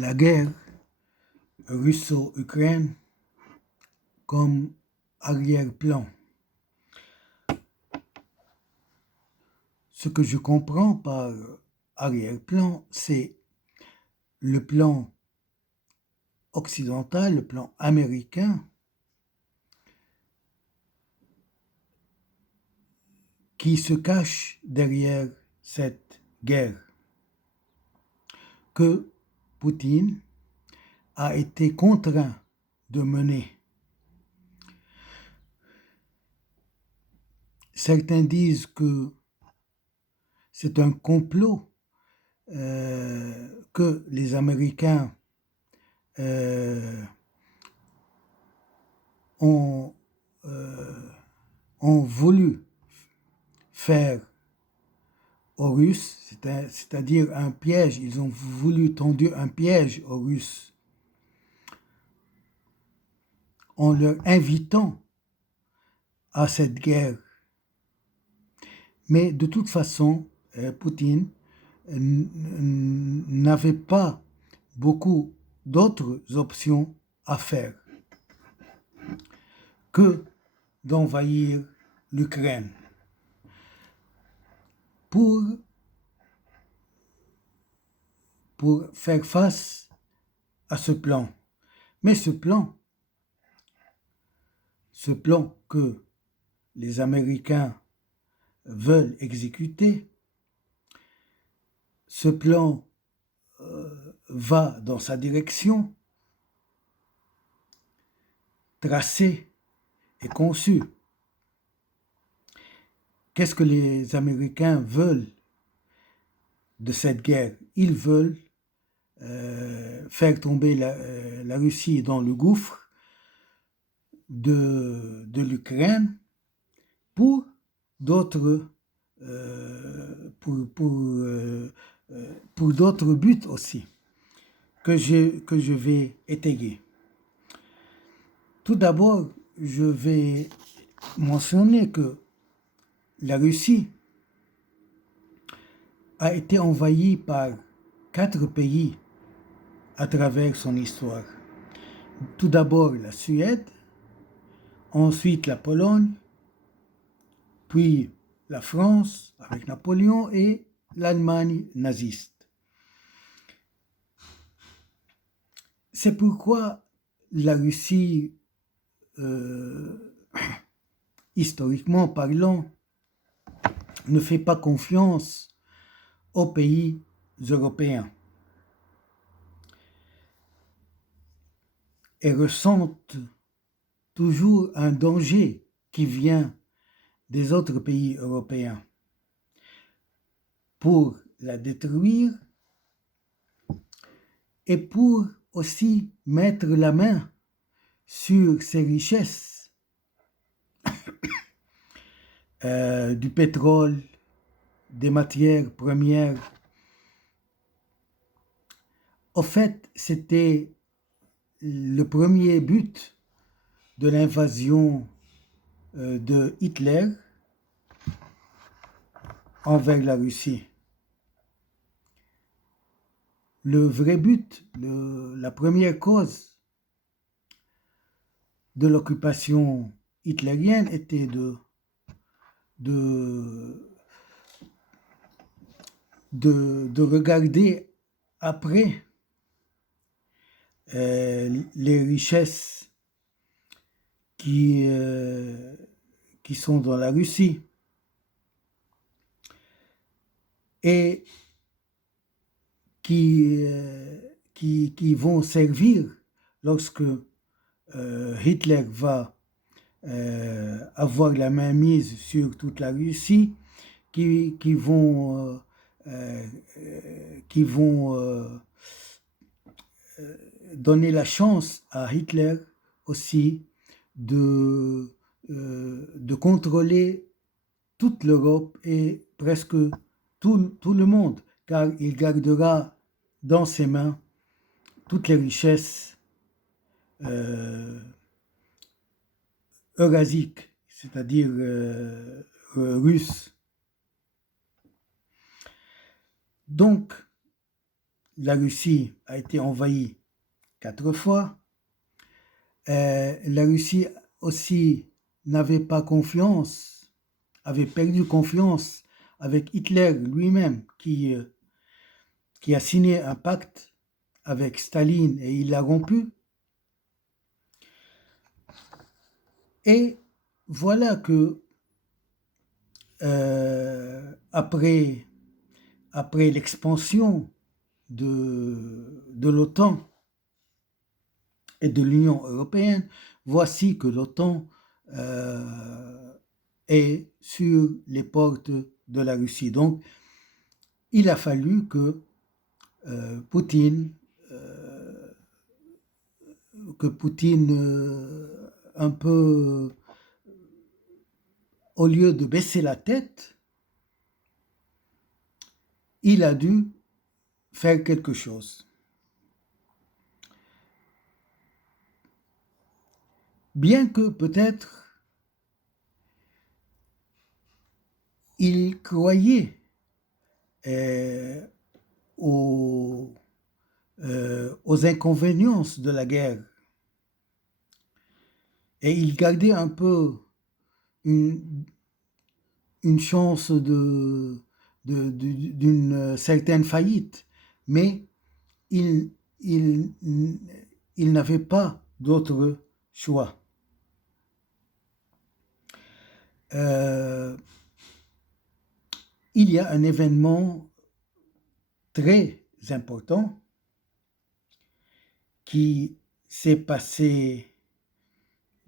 la guerre russo-ukraine comme arrière-plan. Ce que je comprends par arrière-plan, c'est le plan occidental, le plan américain, qui se cache derrière cette guerre que Poutine a été contraint de mener. Certains disent que c'est un complot, que les Américains ont voulu faire aux Russes, c'est-à-dire un piège, ils ont voulu tendre un piège aux Russes en leur invitant à cette guerre. Mais de toute façon, Poutine n'avait pas beaucoup d'autres options à faire que d'envahir l'Ukraine pour faire face à ce plan. Mais ce plan que les Américains veulent exécuter, ce plan va dans sa direction, tracée et conçue. Qu'est-ce que les Américains veulent de cette guerre? Ils veulent faire tomber la Russie dans le gouffre de l'Ukraine pour d'autres pour d'autres buts aussi que je vais étayer. Tout d'abord, je vais mentionner que la Russie a été envahie par 4 pays à travers son histoire. Tout d'abord la Suède, ensuite la Pologne, puis la France avec Napoléon et l'Allemagne naziste. C'est pourquoi la Russie, historiquement parlant, ne fait pas confiance aux pays européens et ressentent toujours un danger qui vient des autres pays européens pour la détruire et pour aussi mettre la main sur ses richesses, du pétrole, des matières premières. Au fait, c'était le premier but de l'invasion de Hitler envers la Russie. Le vrai but, la première cause de l'occupation hitlérienne était de regarder après les richesses qui sont dans la Russie et qui vont servir lorsque Hitler va avoir la main mise sur toute la Russie, qui vont donner la chance à Hitler aussi de contrôler toute l'Europe et presque tout le monde, car il gardera dans ses mains toutes les richesses eurasiques, c'est-à-dire russes. Donc, la Russie a été envahie 4 fois. La Russie aussi n'avait pas confiance, avait perdu confiance avec Hitler lui-même, qui a signé un pacte avec Staline et il l'a rompu. Et voilà que après l'expansion de l'OTAN et de l'Union européenne, voici que l'OTAN est sur les portes de la Russie. Donc, il a fallu que Poutine, un peu, au lieu de baisser la tête, il a dû faire quelque chose. Bien que peut-être il croyait aux inconvénients de la guerre et il gardait un peu une chance d'une certaine faillite, mais il n'avait pas d'autre choix. Il y a un événement très important qui s'est passé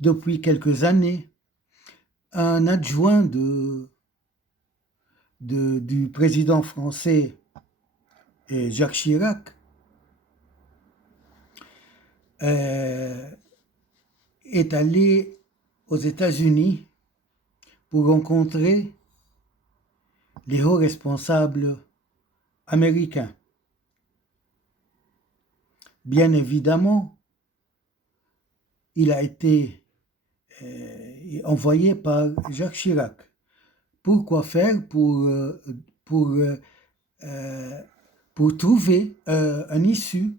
depuis quelques années. Un adjoint du président français Jacques Chirac est allé aux États-Unis pour rencontrer les hauts responsables américains. Bien évidemment, il a été envoyé par Jacques Chirac. Pourquoi faire pour trouver un issue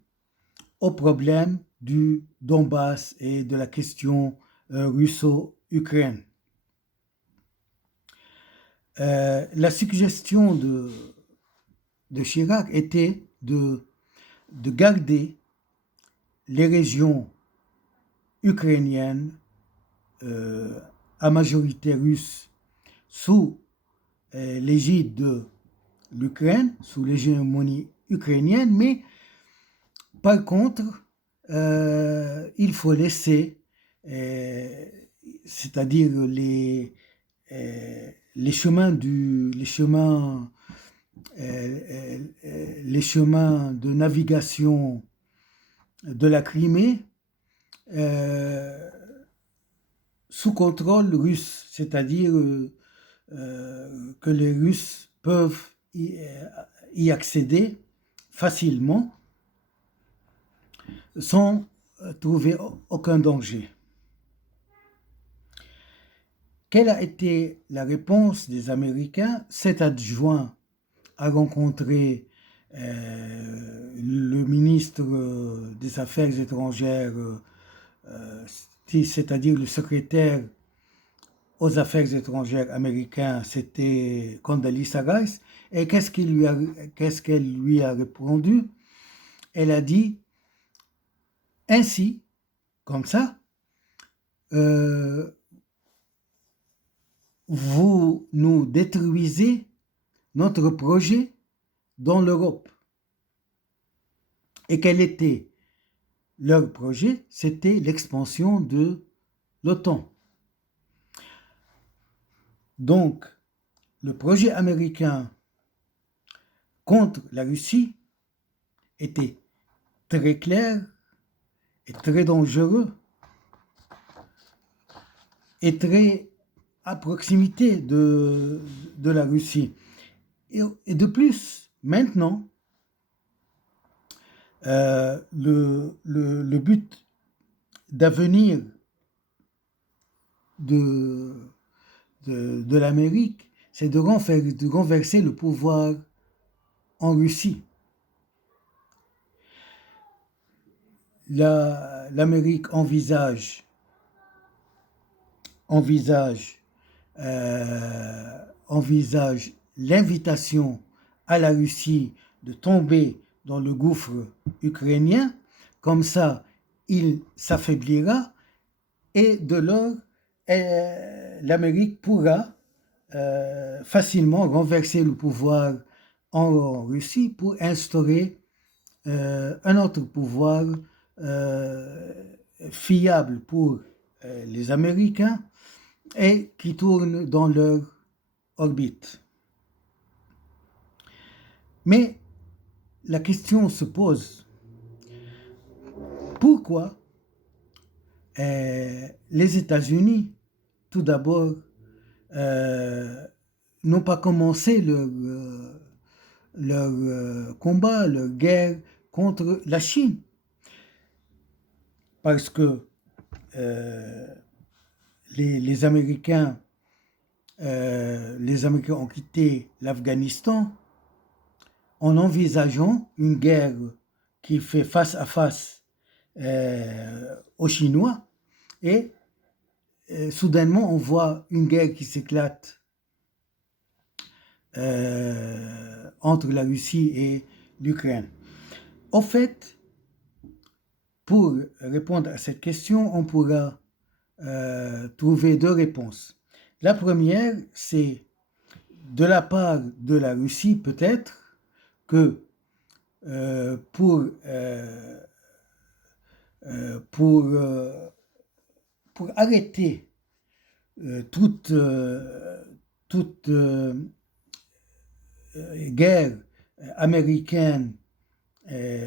au problème du Donbass et de la question russo-ukraine. La suggestion de Chirac était de garder les régions ukrainiennes à majorité russe sous l'égide de l'Ukraine, sous l'hégémonie ukrainienne, mais par contre, il faut laisser, c'est-à-dire les chemins de navigation de la Crimée sous contrôle russe, c'est-à-dire que les Russes peuvent y accéder facilement sans trouver aucun danger. Quelle a été la réponse des Américains? Cet adjoint a rencontré le ministre des Affaires étrangères, c'est-à-dire le secrétaire aux Affaires étrangères américain, c'était Condoleezza Rice. Et qu'est-ce qu'elle lui a répondu? Elle a dit, ainsi, comme ça, vous nous détruisez notre projet dans l'Europe. Et quel était leur projet? C'était l'expansion de l'OTAN. Donc, le projet américain contre la Russie était très clair et très dangereux et très à proximité de la Russie. Et de plus, maintenant, le but d'avenir de l'Amérique, c'est de renverser le pouvoir en Russie. l'Amérique envisage l'invitation à la Russie de tomber dans le gouffre ukrainien, comme ça il s'affaiblira et de lors l'Amérique pourra facilement renverser le pouvoir en Russie pour instaurer un autre pouvoir fiable pour les Américains et qui tourne dans leur orbite. Mais la question se pose, pourquoi les États-Unis, tout d'abord, n'ont pas commencé leur combat, leur guerre contre la Chine? Parce que les Américains ont quitté l'Afghanistan en envisageant une guerre qui fait face à face aux Chinois et soudainement on voit une guerre qui s'éclate entre la Russie et l'Ukraine. Au fait, pour répondre à cette question, on pourra trouver deux réponses. La première, c'est de la part de la Russie peut-être que pour arrêter toute guerre américaine,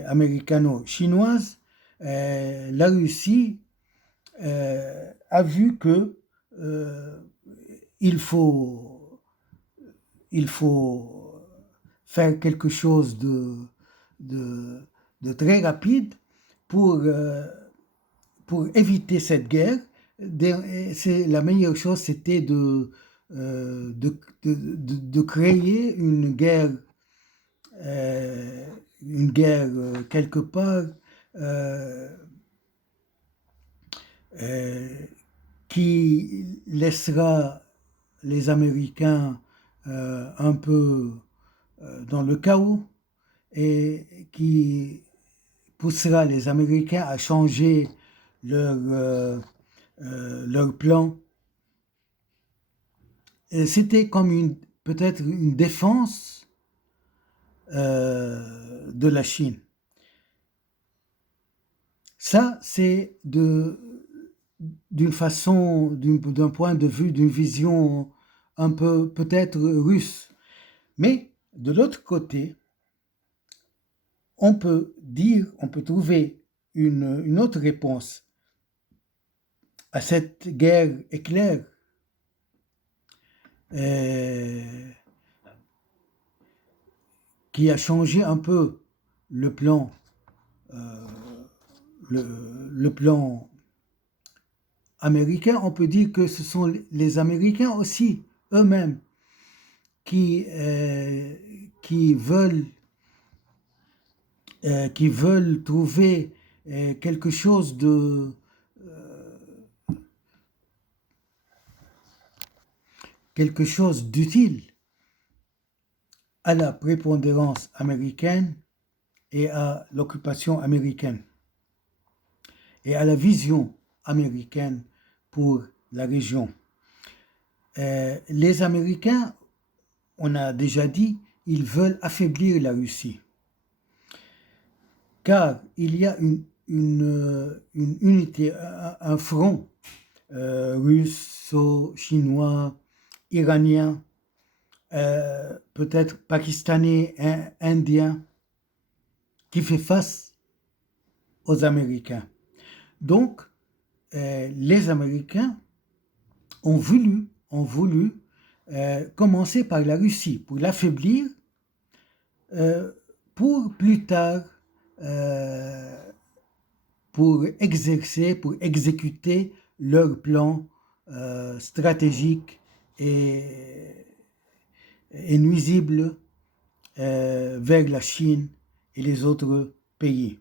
américano-chinoise, la Russie a vu que il faut faire quelque chose de très rapide pour éviter cette guerre. La meilleure chose, c'était de créer une guerre quelque part qui laissera les Américains un peu dans le chaos et qui poussera les Américains à changer leur plan. Et c'était comme peut-être une défense de la Chine. Ça, c'est d'une façon, d'un point de vue, d'une vision un peu peut-être russe. Mais de l'autre côté, on peut trouver une autre réponse à cette guerre éclair qui a changé un peu le plan américain. On peut dire que ce sont les Américains aussi, eux-mêmes, qui veulent trouver quelque chose d'utile à la prépondérance américaine et à l'occupation américaine et à la vision américaine pour la région. Les Américains, on a déjà dit, ils veulent affaiblir la Russie. Car il y a une unité, un front russo-chinois, iranien, peut-être pakistanais, indien, qui fait face aux Américains. Donc, les Américains ont voulu commencer par la Russie pour l'affaiblir, pour plus tard pour exécuter leur plan stratégique et nuisible vers la Chine et les autres pays.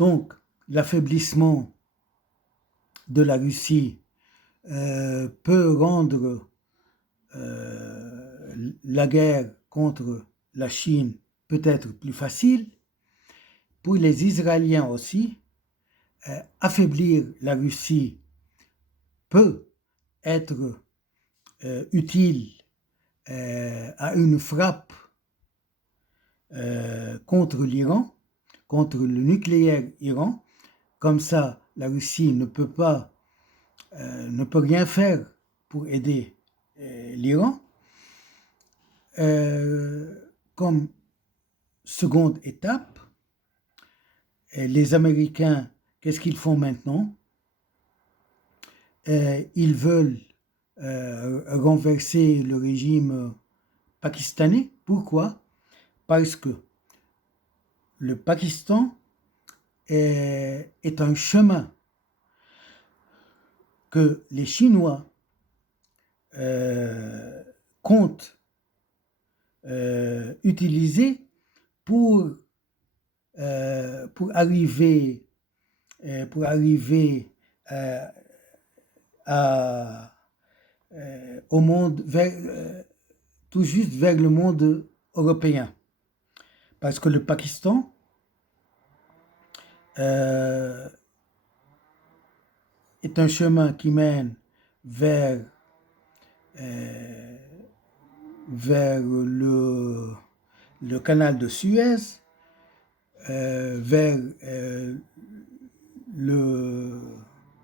Donc, l'affaiblissement de la Russie peut rendre la guerre contre la Chine peut-être plus facile. Pour les Israéliens aussi, affaiblir la Russie peut être utile à une frappe contre l'Iran, contre le nucléaire Iran. Comme ça, la Russie ne peut rien faire pour aider l'Iran. Comme seconde étape, les Américains, qu'est-ce qu'ils font maintenant? Ils veulent renverser le régime pakistanais. Pourquoi? Parce que le Pakistan est un chemin que les Chinois comptent utiliser pour arriver au monde, tout juste vers le monde européen. Parce que le Pakistan est un chemin qui mène vers le canal de Suez, vers le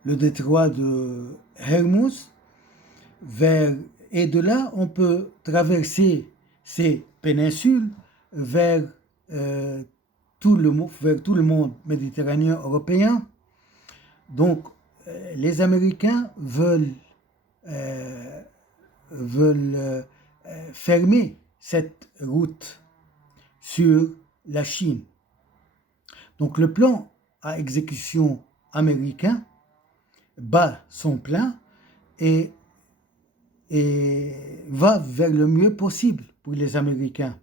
détroit de Hermouz, et de là, on peut traverser ces péninsules vers tout le monde méditerranéen européen. Donc, les Américains veulent fermer cette route sur la Chine. Donc, le plan à exécution américain bat son plein et va vers le mieux possible pour les Américains.